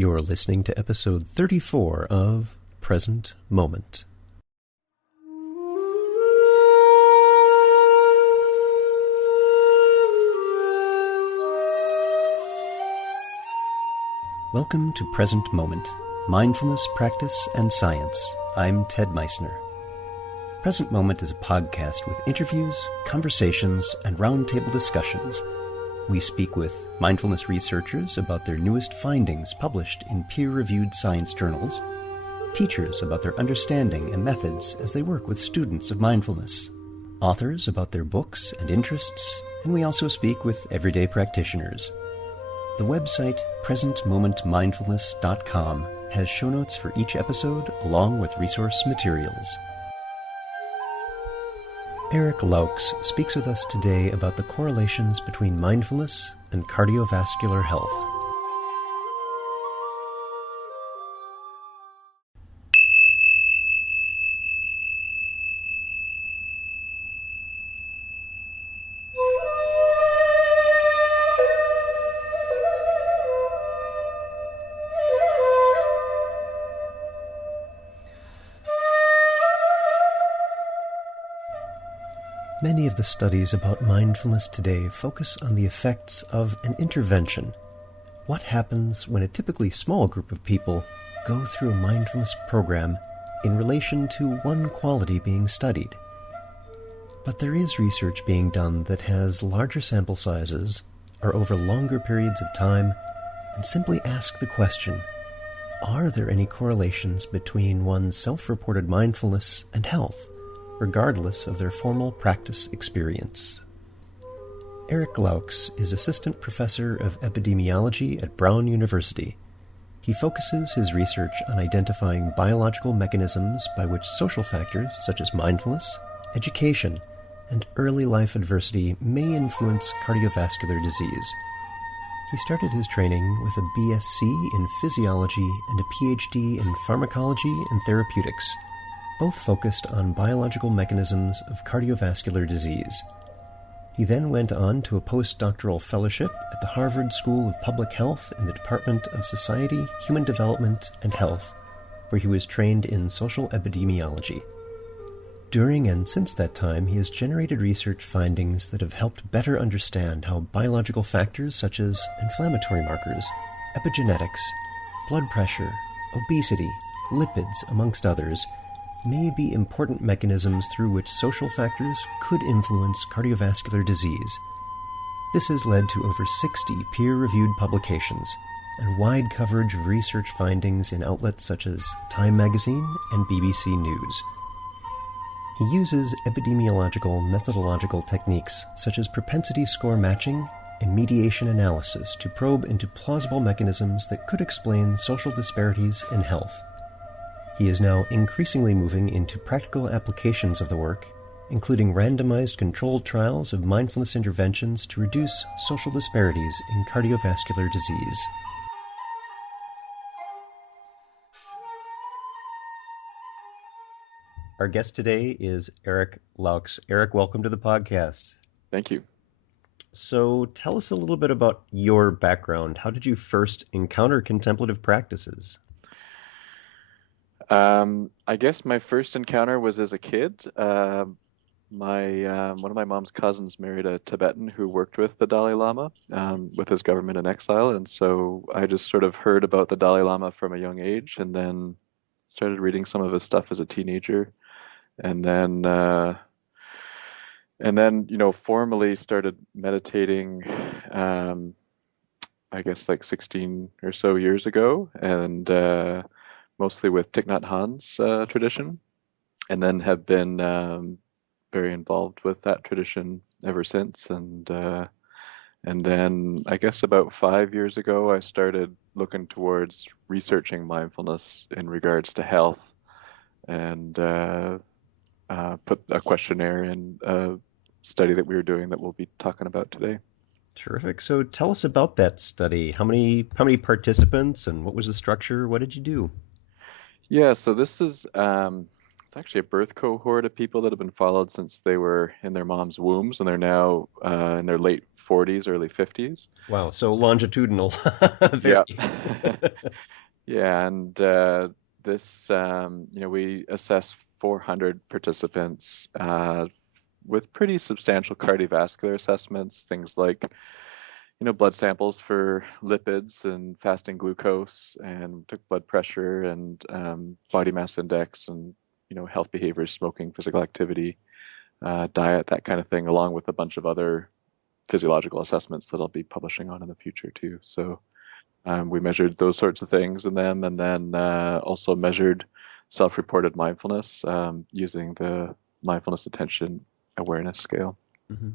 You're listening to episode 34 of Present Moment. Welcome to Present Moment, Mindfulness, Practice, and Science. I'm Ted Meissner. Present Moment is a podcast with interviews, conversations, and roundtable discussions. We speak with mindfulness researchers about their newest findings published in peer-reviewed science journals, teachers about their understanding and methods as they work with students of mindfulness, authors about their books and interests, and we also speak with everyday practitioners. The website presentmomentmindfulness.com has show notes for each episode along with resource materials. Eric Loucks speaks with us today about the correlations between mindfulness and cardiovascular health. Many of the studies about mindfulness today focus on the effects of an intervention. What happens when a typically small group of people go through a mindfulness program in relation to one quality being studied? But there is research being done that has larger sample sizes, or over longer periods of time, and simply ask the question, are there any correlations between one's self-reported mindfulness and health, regardless of their formal practice experience? Eric Loucks is Assistant Professor of Epidemiology at Brown University. He focuses his research on identifying biological mechanisms by which social factors such as mindfulness, education, and early life adversity may influence cardiovascular disease. He started his training with a BSc in physiology and a PhD in pharmacology and therapeutics, both focused on biological mechanisms of cardiovascular disease. He then went on to a postdoctoral fellowship at the Harvard School of Public Health in the Department of Society, Human Development, and Health, where he was trained in social epidemiology. During and since that time, he has generated research findings that have helped better understand how biological factors such as inflammatory markers, epigenetics, blood pressure, obesity, lipids, amongst others, may be important mechanisms through which social factors could influence cardiovascular disease. This has led to over 60 peer-reviewed publications and wide coverage of research findings in outlets such as Time magazine and BBC News. He uses epidemiological methodological techniques such as propensity score matching and mediation analysis to probe into plausible mechanisms that could explain social disparities in health. He is now increasingly moving into practical applications of the work, including randomized controlled trials of mindfulness interventions to reduce social disparities in cardiovascular disease. Our guest today is Eric Loucks. Eric, welcome to the podcast. Thank you. So tell us a little bit about your background. How did you first encounter contemplative practices? I guess my first encounter was as a kid. One of my mom's cousins married a Tibetan who worked with the Dalai Lama, with his government in exile, and so I just sort of heard about the Dalai Lama from a young age, and then started reading some of his stuff as a teenager, and then formally started meditating. I guess like 16 or so years ago, and mostly with Thich Nhat Hanh's tradition, and then have been very involved with that tradition ever since. And then I guess about 5 years ago, I started looking towards researching mindfulness in regards to health, and put a questionnaire in a study that we were doing that we'll be talking about today. Terrific. So tell us about that study. How many participants, and what was the structure? What did you do? Yeah, so this is It's actually a birth cohort of people that have been followed since they were in their mom's wombs, and they're now in their late 40s, early 50s. Wow, so longitudinal. Yeah. Very. Yeah, and this, we assessed 400 participants with pretty substantial cardiovascular assessments, things like, blood samples for lipids and fasting glucose, and took blood pressure and body mass index and, health behaviors, smoking, physical activity, diet, that kind of thing, along with a bunch of other physiological assessments that I'll be publishing on in the future too. So we measured those sorts of things in them, and then also measured self-reported mindfulness using the mindfulness attention awareness scale. Mhm.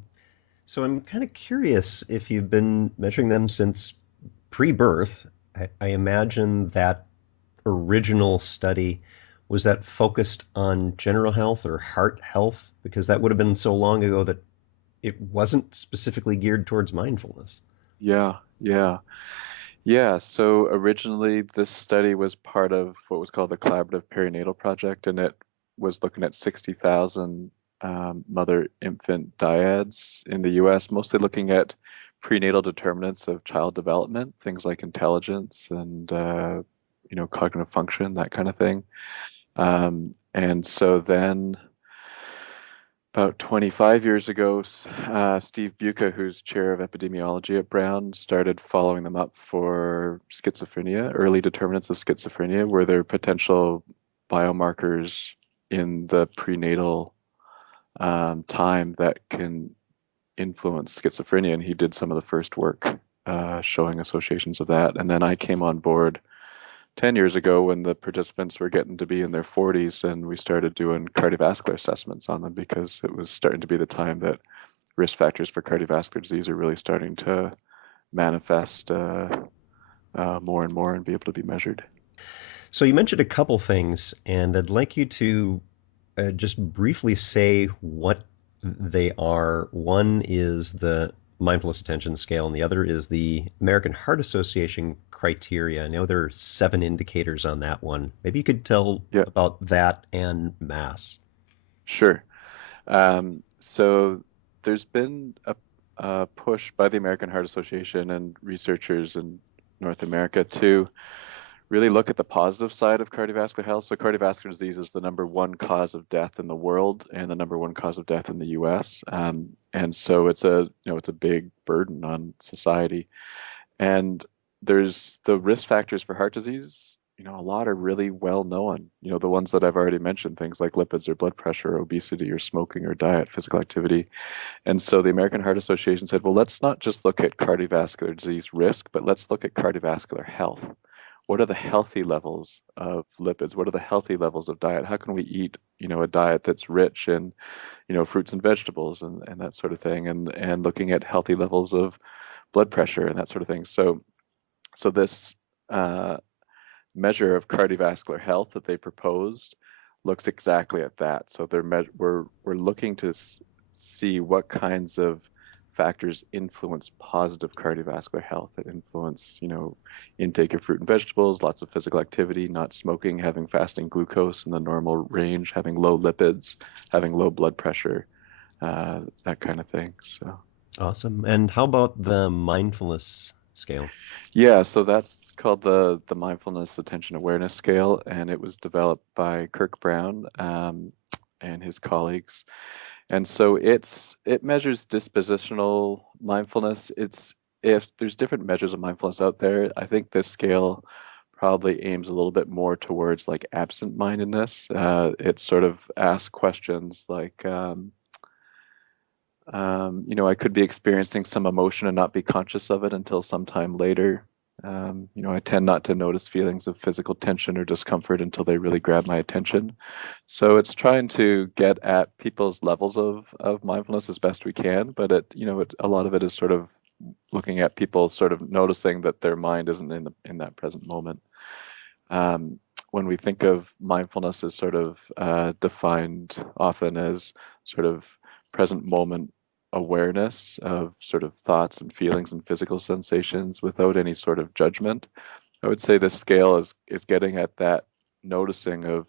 So I'm kind of curious if you've been measuring them since pre-birth. I imagine that original study was that focused on general health or heart health? Because that would have been so long ago that it wasn't specifically geared towards mindfulness. Yeah, yeah. Yeah, so originally this study was part of what was called the Collaborative Perinatal Project, and it was looking at 60,000 mother-infant dyads in the US, mostly looking at prenatal determinants of child development, things like intelligence and cognitive function, that kind of thing. And so then about 25 years ago, Steve Buca, who's chair of epidemiology at Brown, started following them up for schizophrenia, early determinants of schizophrenia, where there are potential biomarkers in the prenatal time that can influence schizophrenia. And he did some of the first work showing associations of that. And then I came on board 10 years ago when the participants were getting to be in their 40s, and we started doing cardiovascular assessments on them because it was starting to be the time that risk factors for cardiovascular disease are really starting to manifest more and more and be able to be measured. So you mentioned a couple things, and I'd like you to just briefly say what they are. One is the mindfulness attention scale, and the other is the American Heart Association criteria. I know there are 7 indicators on that one. Maybe you could tell Yeah, about that and mass. sure. So there's been a push by the American Heart Association and researchers in North America to really look at the positive side of cardiovascular health. So cardiovascular disease is the number one cause of death in the world and the number one cause of death in the U.S. And so it's a big burden on society. And there's the risk factors for heart disease. A lot are really well known. The ones that I've already mentioned, things like lipids or blood pressure, or obesity or smoking or diet, physical activity. And so the American Heart Association said, well, let's not just look at cardiovascular disease risk, but let's look at cardiovascular health. What are the healthy levels of lipids? What are the healthy levels of diet? How can we eat, a diet that's rich in, fruits and vegetables and that sort of thing, and looking at healthy levels of blood pressure and that sort of thing. So this uh, measure of cardiovascular health that they proposed looks exactly at that. So we're looking to see what kinds of factors influence positive cardiovascular health that influence, intake of fruit and vegetables, lots of physical activity, not smoking, having fasting glucose in the normal range, having low lipids, having low blood pressure, that kind of thing. So. Awesome. And how about the mindfulness scale? Yeah, so that's called the mindfulness attention awareness scale, and it was developed by Kirk Brown and his colleagues. And so it measures dispositional mindfulness. It's if there's different measures of mindfulness out there, I think this scale probably aims a little bit more towards like absent-mindedness. It sort of asks questions like, I could be experiencing some emotion and not be conscious of it until sometime later. I tend not to notice feelings of physical tension or discomfort until they really grab my attention. So it's trying to get at people's levels of mindfulness as best we can, but a lot of it is sort of looking at people sort of noticing that their mind isn't in that present moment. When we think of mindfulness as sort of defined often as sort of present moment awareness of sort of thoughts and feelings and physical sensations without any sort of judgment. I would say this scale is getting at that noticing of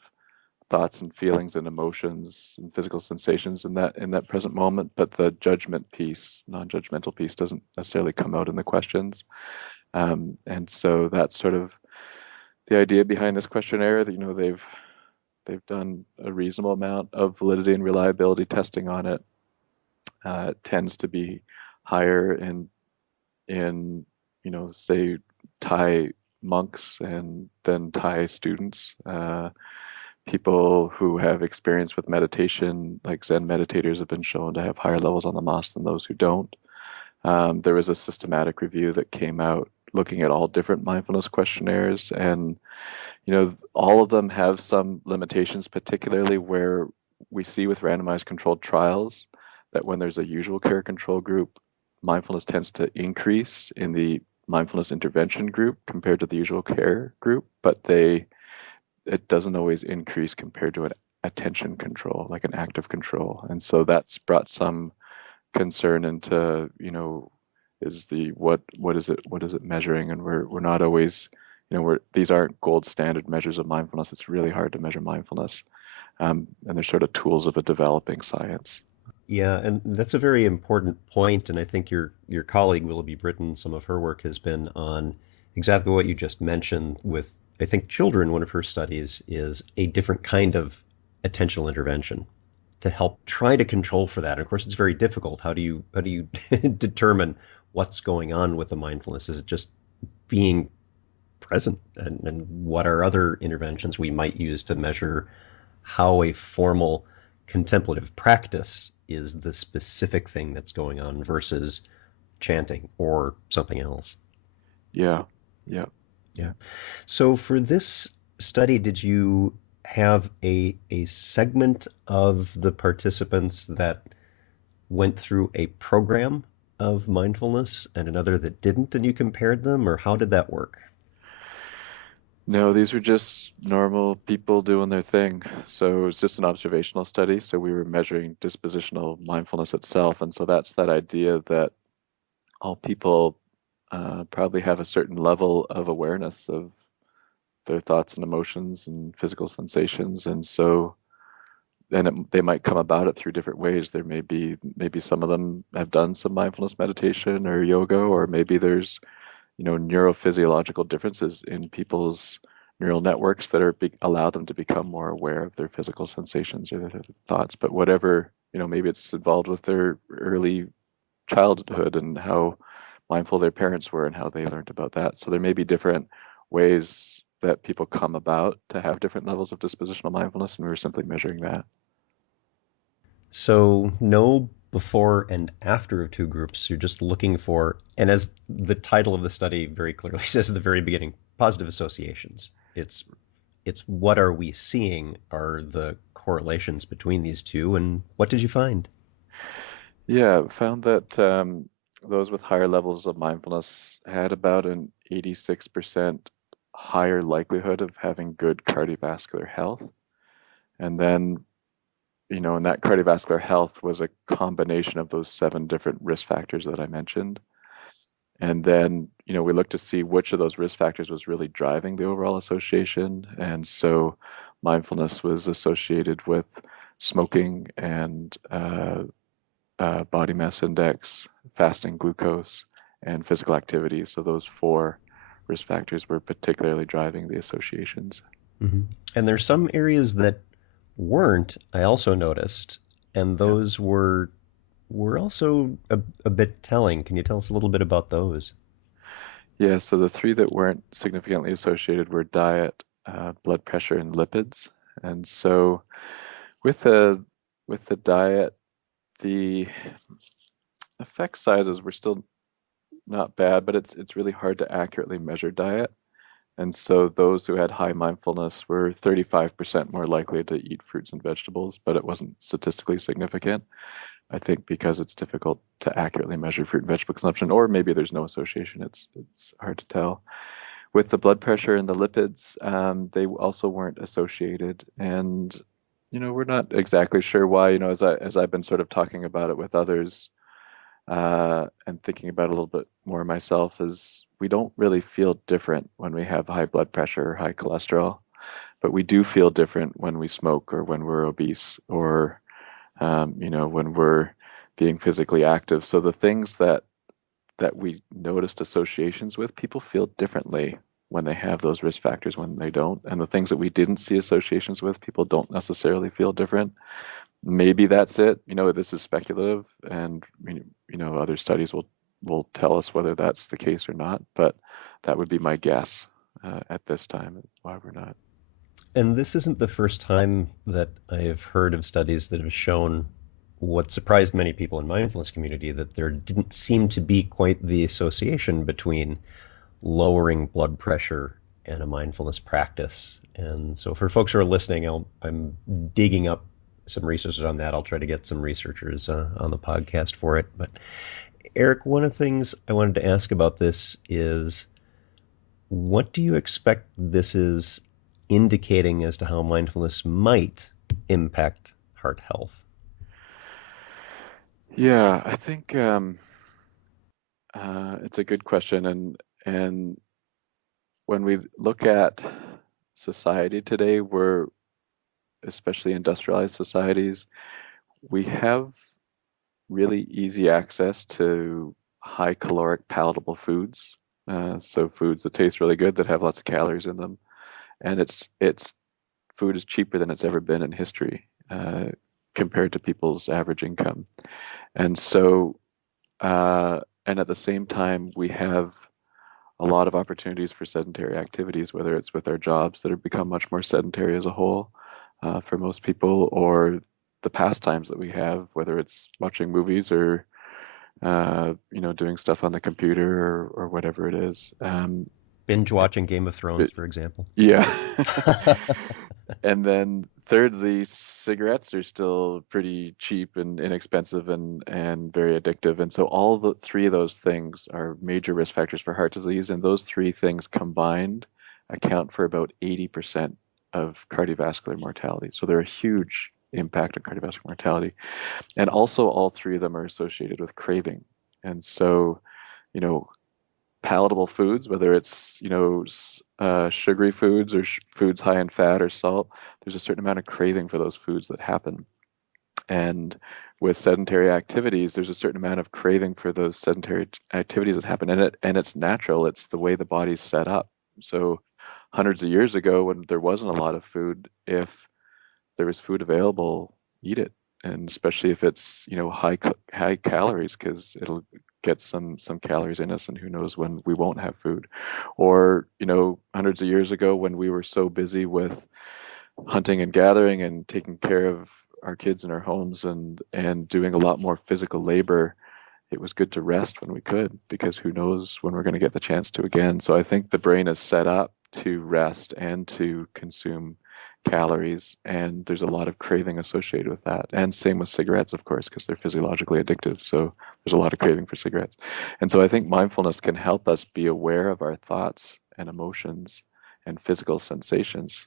thoughts and feelings and emotions and physical sensations in that present moment, but the judgment piece, non-judgmental piece, doesn't necessarily come out in the questions. And so that's sort of the idea behind this questionnaire. That they've done a reasonable amount of validity and reliability testing on it. It tends to be higher in say Thai monks and then Thai students. People who have experience with meditation, like Zen meditators, have been shown to have higher levels on the MOS than those who don't. There was a systematic review that came out looking at all different mindfulness questionnaires, and all of them have some limitations, particularly where we see with randomized controlled trials that when there's a usual care control group, mindfulness tends to increase in the mindfulness intervention group compared to the usual care group, but it doesn't always increase compared to an attention control, like an active control. And so that's brought some concern into, is the what is it measuring? And we're not always, these aren't gold standard measures of mindfulness. It's really hard to measure mindfulness. And they're sort of tools of a developing science. Yeah, and that's a very important point, and I think your colleague Willoughby Britton, some of her work has been on exactly what you just mentioned with, I think, children. One of her studies is a different kind of attentional intervention to help try to control for that. And of course, it's very difficult. How do you determine what's going on with the mindfulness? Is it just being present? And what are other interventions we might use to measure how a formal contemplative practice is the specific thing that's going on versus chanting or something else? Yeah, yeah, Yeah. yeah. So for this study, did you have a segment of the participants that went through a program of mindfulness and another that didn't, and you compared them, or how did that work? No, these were just normal people doing their thing. So it was just an observational study. So we were measuring dispositional mindfulness itself. And so that's that idea that all people probably have a certain level of awareness of their thoughts and emotions and physical sensations. And so then they might come about it through different ways. There may be, maybe some of them have done some mindfulness meditation or yoga, or maybe there's neurophysiological differences in people's neural networks that allow them to become more aware of their physical sensations or their thoughts. But whatever, maybe it's involved with their early childhood and how mindful their parents were and how they learned about that. So there may be different ways that people come about to have different levels of dispositional mindfulness, and we were simply measuring that. So no before and after of two groups. You're just looking for, and as the title of the study very clearly says at the very beginning, positive associations. It's what are we seeing are the correlations between these two, and what did you find? Yeah, found that those with higher levels of mindfulness had about an 86% higher likelihood of having good cardiovascular health. And then, and that cardiovascular health was a combination of those 7 different risk factors that I mentioned. And then, we looked to see which of those risk factors was really driving the overall association. And so mindfulness was associated with smoking and body mass index, fasting glucose, and physical activity. So those 4 risk factors were particularly driving the associations. Hmm. And there's some areas that weren't, I also noticed, and Yeah. those were also a bit telling. Can you tell us a little bit about those? Yeah. So the 3 that weren't significantly associated were diet, blood pressure, and lipids. And so with the with the diet, the effect sizes were still not bad, but it's really hard to accurately measure diet. And so those who had high mindfulness were 35% more likely to eat fruits and vegetables, but it wasn't statistically significant. I think because it's difficult to accurately measure fruit and vegetable consumption, or maybe there's no association. It's hard to tell. With the blood pressure and the lipids, they also weren't associated, and we're not exactly sure why. As I've been sort of talking about it with others, and thinking about it a little bit more myself, is we don't really feel different when we have high blood pressure or high cholesterol. but we do feel different when we smoke or when we're obese or when we're being physically active. So the things that we noticed associations with, people feel differently when they have those risk factors when they don't. And the things that we didn't see associations with, people don't necessarily feel different. Maybe that's it. This is speculative, and other studies will tell us whether that's the case or not. But that would be my guess at this time why we're not. And this isn't the first time that I have heard of studies that have shown what surprised many people in mindfulness community, that there didn't seem to be quite the association between lowering blood pressure and a mindfulness practice. And so for folks who are listening, I'm digging up some research on that. I'll try to get some researchers on the podcast for it. But Eric, one of the things I wanted to ask about this is, what do you expect this is indicating as to how mindfulness might impact heart health? Yeah, I think it's a good question, and when we look at society today, we're especially industrialized societies, we have really easy access to high caloric palatable foods. So foods that taste really good that have lots of calories in them, and it's food is cheaper than it's ever been in history compared to people's average income. And so, and at the same time, we have a lot of opportunities for sedentary activities, whether it's with our jobs that have become much more sedentary as a whole for most people, or the pastimes that we have, whether it's watching movies or doing stuff on the computer or whatever it is. Binge watching Game of But Thrones, for example. yeah. And then thirdly, cigarettes are still pretty cheap and inexpensive and very addictive. And so all the three of those things are major risk factors for heart disease. And those three things combined account for about 80% of cardiovascular mortality. So they're a huge impact on cardiovascular mortality. And also all three of them are associated with craving. And so, you know, palatable foods, whether it's sugary foods or foods high in fat or salt, there's a certain amount of craving for those foods that happen. And with sedentary activities, there's a certain amount of craving for those sedentary activities that happen, and it's natural. It's the way the body's set up. So hundreds of years ago, when there wasn't a lot of food, if there was food available, eat it, and especially if it's high calories, because it'll get some calories in us, and who knows when we won't have food. Or hundreds of years ago, when we were so busy with hunting and gathering and taking care of our kids in our homes and doing a lot more physical labor, it was good to rest when we could, because who knows when we're going to get the chance to again. So I think the brain is set up to rest and to consume calories, and there's a lot of craving associated with that. And same with cigarettes, of course, because they're physiologically addictive. So there's a lot of craving for cigarettes. And so I think mindfulness can help us be aware of our thoughts and emotions and physical sensations,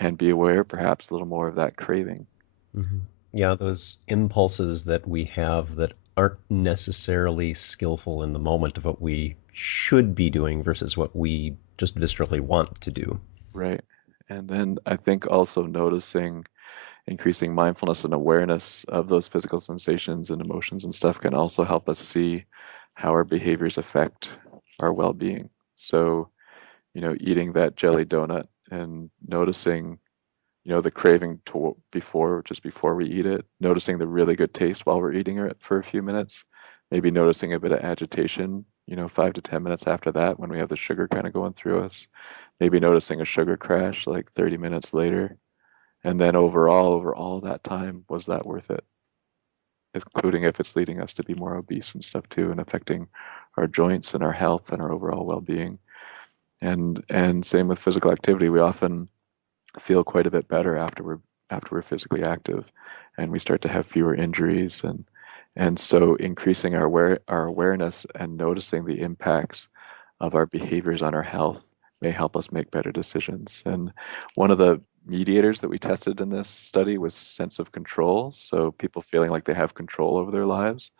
and be aware perhaps a little more of that craving. Hmm. Yeah, those impulses that we have that aren't necessarily skillful in the moment of what we should be doing versus what we just viscerally want to do. Right. And then I think also noticing, increasing mindfulness and awareness of those physical sensations and emotions and stuff can also help us see how our behaviors affect our well-being. So, eating that jelly donut and noticing, the craving just before we eat it, noticing the really good taste while we're eating it for a few minutes, maybe noticing a bit of agitation, 5 to 10 minutes after that when we have the sugar kind of going through us, maybe noticing a sugar crash like 30 minutes later. And then overall, over all that time, was that worth it? Including if it's leading us to be more obese and stuff too, and affecting our joints and our health and our overall well-being. And same with physical activity. We often feel quite a bit better after we're physically active, and we start to have fewer injuries, and so increasing our awareness and noticing the impacts of our behaviors on our health may help us make better decisions. And one of the mediators that we tested in this study was sense of control. So people feeling like they have control over their lives.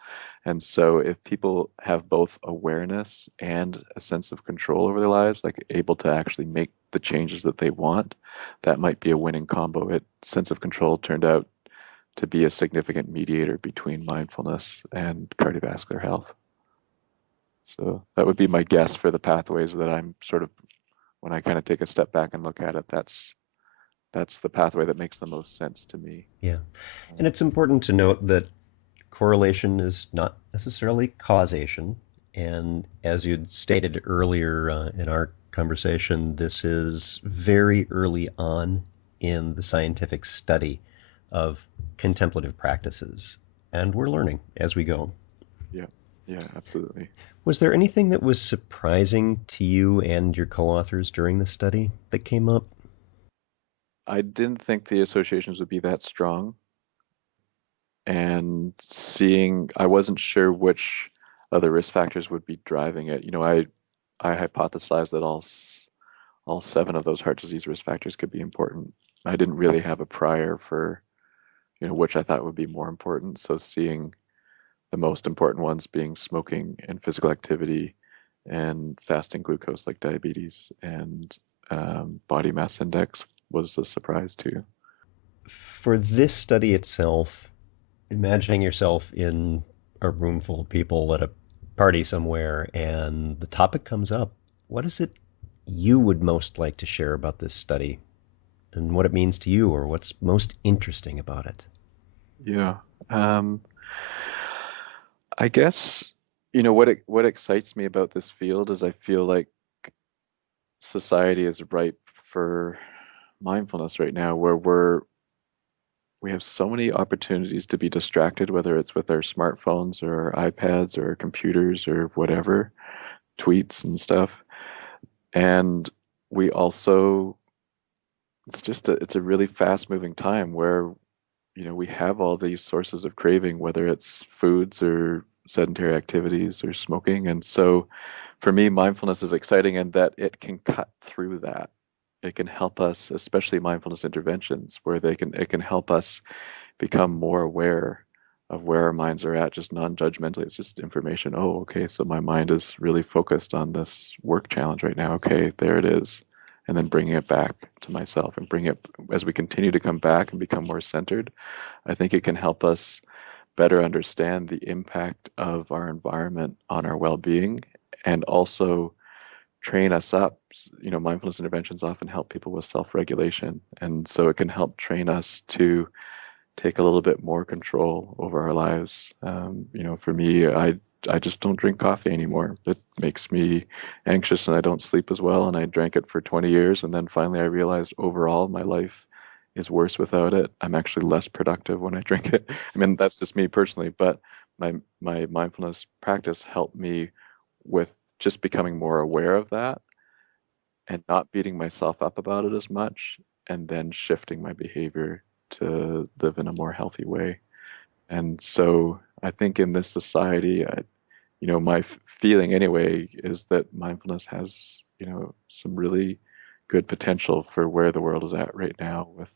And so if people have both awareness and a sense of control over their lives, like able to actually make the changes that they want, that might be a winning combo. Sense of control turned out to be a significant mediator between mindfulness and cardiovascular health. So that would be my guess for the pathways that I'm sort of, when I kind of take a step back and look at it, that's the pathway that makes the most sense to me. Yeah. And it's important to note that correlation is not necessarily causation. And as you'd stated earlier in our conversation, this is very early on in the scientific study of contemplative practices. And we're learning as we go. Yeah, yeah, absolutely. Was there anything that was surprising to you and your co-authors during the study that came up? I didn't think the associations would be that strong, and I wasn't sure which other risk factors would be driving it. I hypothesized that all seven of those heart disease risk factors could be important. I didn't really have a prior for, which I thought would be more important. So seeing the most important ones being smoking and physical activity and fasting glucose like diabetes and body mass index was a surprise too. For this study itself, imagining yourself in a room full of people at a party somewhere and the topic comes up, what is it you would most like to share about this study and what it means to you or what's most interesting about it? Yeah. Um, I guess, what excites me about this field is I feel like society is ripe for mindfulness right now, where we have so many opportunities to be distracted, whether it's with our smartphones or our iPads or our computers or whatever, tweets and stuff. And we also, it's a really fast moving time where, we have all these sources of craving, whether it's foods or sedentary activities or smoking. And so for me, mindfulness is exciting in that it can cut through that. It can help us, especially mindfulness interventions, where it can help us become more aware of where our minds are at, just non-judgmentally. It's just information. Oh, okay, so my mind is really focused on this work challenge right now. Okay, there it is. And then bringing it back to myself and bring it as we continue to come back and become more centered. I think it can help us better understand the impact of our environment on our well-being and also train us up. Mindfulness interventions often help people with self-regulation. And so it can help train us to take a little bit more control over our lives. For me, I just don't drink coffee anymore. It makes me anxious and I don't sleep as well. And I drank it for 20 years. And then finally I realized overall my life is worse without it. I'm actually less productive when I drink it. I mean, that's just me personally, but my mindfulness practice helped me with just becoming more aware of that and not beating myself up about it as much, and then shifting my behavior to live in a more healthy way. And so I think in this society, my feeling anyway is that mindfulness has, some really good potential for where the world is at right now with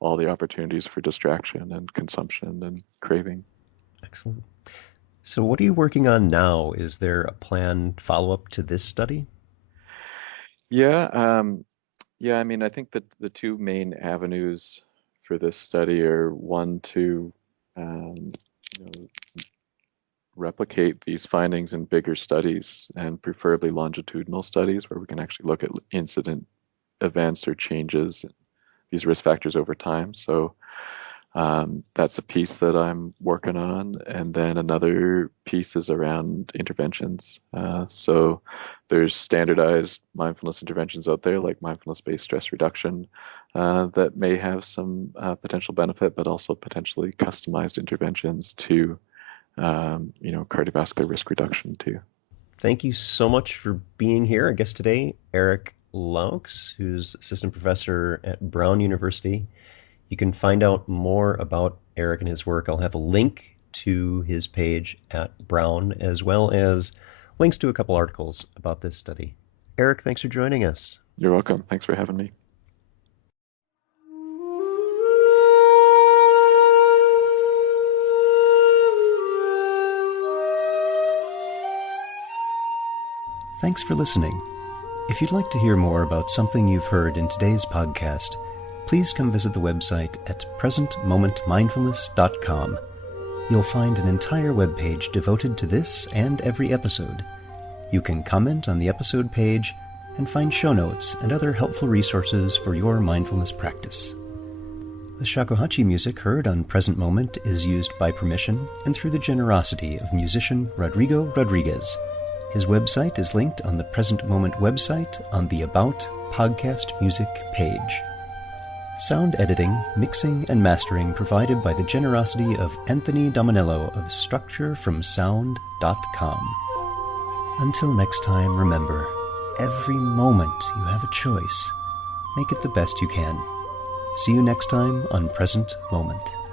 all the opportunities for distraction and consumption and craving. Excellent. So, what are you working on now? Is there a planned follow up to this study? Yeah, yeah. I mean, I think that the two main avenues for this study are one to um, you know, replicate these findings in bigger studies and preferably longitudinal studies where we can actually look at incident events or changes in these risk factors over time. So that's a piece that I'm working on. And then another piece is around interventions. So there's standardized mindfulness interventions out there, like mindfulness-based stress reduction, that may have some potential benefit, but also potentially customized interventions to, cardiovascular risk reduction too. Thank you so much for being here. Our guest today, Eric Loucks, who's assistant professor at Brown University. You can find out more about Eric and his work. I'll have a link to his page at Brown, as well as links to a couple articles about this study. Eric, thanks for joining us. You're welcome. Thanks for having me. Thanks for listening. If you'd like to hear more about something you've heard in today's podcast, please come visit the website at presentmomentmindfulness.com. You'll find an entire webpage devoted to this and every episode. You can comment on the episode page and find show notes and other helpful resources for your mindfulness practice. The shakuhachi music heard on Present Moment is used by permission and through the generosity of musician Rodrigo Rodriguez. His website is linked on the Present Moment website on the About Podcast Music page. Sound editing, mixing, and mastering provided by the generosity of Anthony Dominello of StructureFromSound.com. Until next time, remember, every moment you have a choice. Make it the best you can. See you next time on Present Moment.